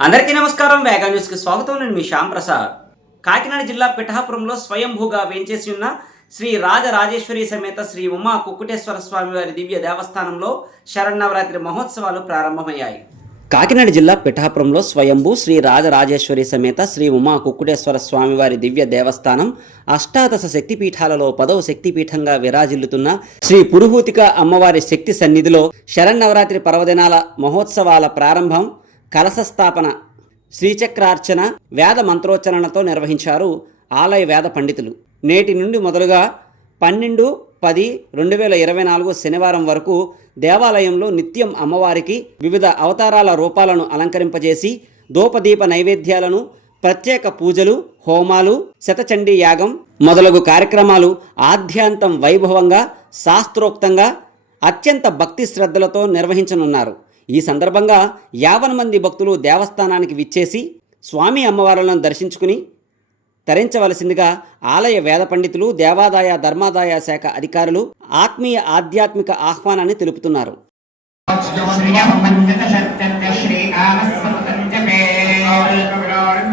అందరికీ నమస్కారం. వేగా న్యూస్కి స్వాగతం. నేను మీ శ్యామ్ ప్రసాద్. కాకినాడ జిల్లా పిఠాపురంలో స్వయంభూగా వేంచేసి ఉన్న శ్రీ రాజరాజేశ్వరి సమేత శ్రీ ఉమా కుక్కుటేశ్వర స్వామి వారి దివ్య దేవస్థానంలో శరన్నవరాత్రి మహోత్సవాలు ప్రారంభమయ్యాయి. కాకినాడ జిల్లా పిఠాపురంలో స్వయంభూ శ్రీ రాజరాజేశ్వరి సమేత శ్రీ ఉమా కుక్కుటేశ్వర స్వామివారి దివ్య దేవస్థానం అష్టాదశ శక్తిపీఠాలలో పదవ శక్తిపీఠంగా విరాజిల్లుతున్న శ్రీ పురుహూతిక అమ్మవారి శక్తి సన్నిధిలో శరన్నవరాత్రి పర్వదినాల మహోత్సవాల ప్రారంభం కలశ స్థాపన శ్రీచక్రార్చన వేద మంత్రోచ్చరణతో నిర్వహించారు ఆలయ వేద పండితులు. నేటి నుండి మొదలుగా పన్నెండు పది రెండు వేల ఇరవై నాలుగు శనివారం వరకు దేవాలయంలో నిత్యం అమ్మవారికి వివిధ అవతారాల రూపాలను అలంకరింపజేసి దూపదీప నైవేద్యాలను ప్రత్యేక పూజలు హోమాలు శతచండీ యాగం మొదలగు కార్యక్రమాలు ఆద్యాంతం వైభవంగా శాస్త్రోక్తంగా అత్యంత భక్తి శ్రద్ధలతో నిర్వహించనున్నారు. ఈ సందర్భంగా యావన మంది భక్తులు దేవస్థానానికి విచ్చేసి స్వామి అమ్మవారులను దర్శించుకుని తరించవలసిందిగా ఆలయ వేద పండితులు దేవాదాయ ధర్మాదాయ శాఖ అధికారులు ఆత్మీయ ఆధ్యాత్మిక ఆహ్వానాన్ని తెలుపుతున్నారు నిత్యమంగళాని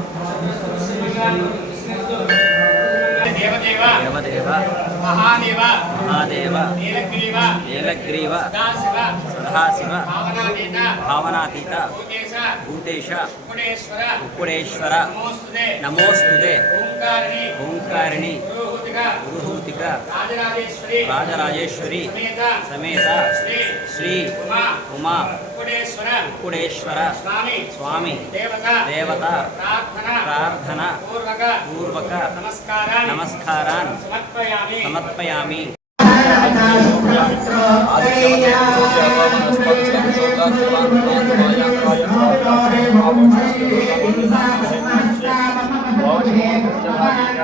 ಮಹಾದೇವ. ಮಹಾದೇವ. ಮಹಾದೇವ. ನೀಲಗ್ರೀವ. ನೀಲಗ್ರೀವ. ಸದಾಶಿವ. ಸದಾಶಿವ. ಭಾವನಾತೀತ. ಭಾವನಾತೀತ. ಭೂತೇಶ. ಭೂತೇಶ. ಉಕ್ಕುಡೇಶ್ವರ ನಮೋಸ್ತುದೆ. ಓಂಕಾರಿಣಿ. ಓಂಕಾರಿಣಿ. राजराजेश्वरी समेत श्री उमा कुकुडेश्वर स्वामी देवता प्रार्थना पूर्वक नमस्कारा समर्पयामी।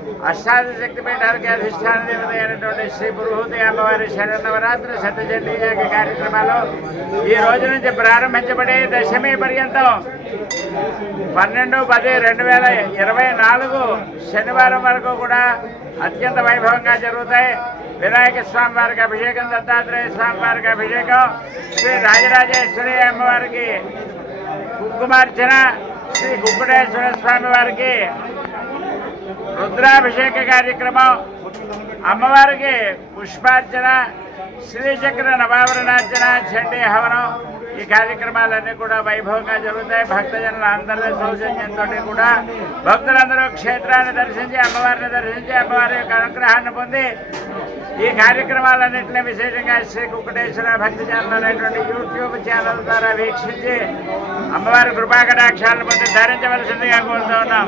అష్టాదశ శక్తి అధిష్టాన దేవత అయినటువంటి శ్రీ పురుహూతి అమ్మవారి శరణవరాత్రి శతచండీ యాగ కార్యక్రమాలు ఈ రోజు నుంచి ప్రారంభించబడి దశమి పర్యంతం పన్నెండు పది రెండు వేల ఇరవై నాలుగు శనివారం వరకు కూడా అత్యంత వైభవంగా జరుగుతాయి. వినాయక స్వామి వారికి అభిషేకం దత్తాత్రేయ స్వామి వారికి అభిషేకం శ్రీ రాజరాజేశ్వరి అమ్మవారికి కుంకుమార్చన శ్రీ గుంకుటేశ్వర స్వామి వారికి రుద్రాభిషేక కార్యక్రమం. అమ్మవారికి పుష్పార్చన శ్రీచక్ర నవావరణార్చన చండీ హవనం. ఈ కార్యక్రమాలన్నీ కూడా వైభవంగా జరుగుతాయి. భక్తజనుల అందరి సౌజన్యంతో కూడా భక్తులందరూ క్షేత్రాన్ని దర్శించి అమ్మవారిని దర్శించి అమ్మవారి యొక్క అనుగ్రహాన్ని పొంది ఈ కార్యక్రమాలన్నింటినీ విశేషంగా శ్రీ కుక్కటేశ్వర భక్తి ఛానల్ అనేటువంటి యూట్యూబ్ ఛానల్ ద్వారా వీక్షించి అమ్మవారి కృపాకటాక్షాలను పొంది ధరించవలసిందిగా కోరుతూ ఉన్నాం.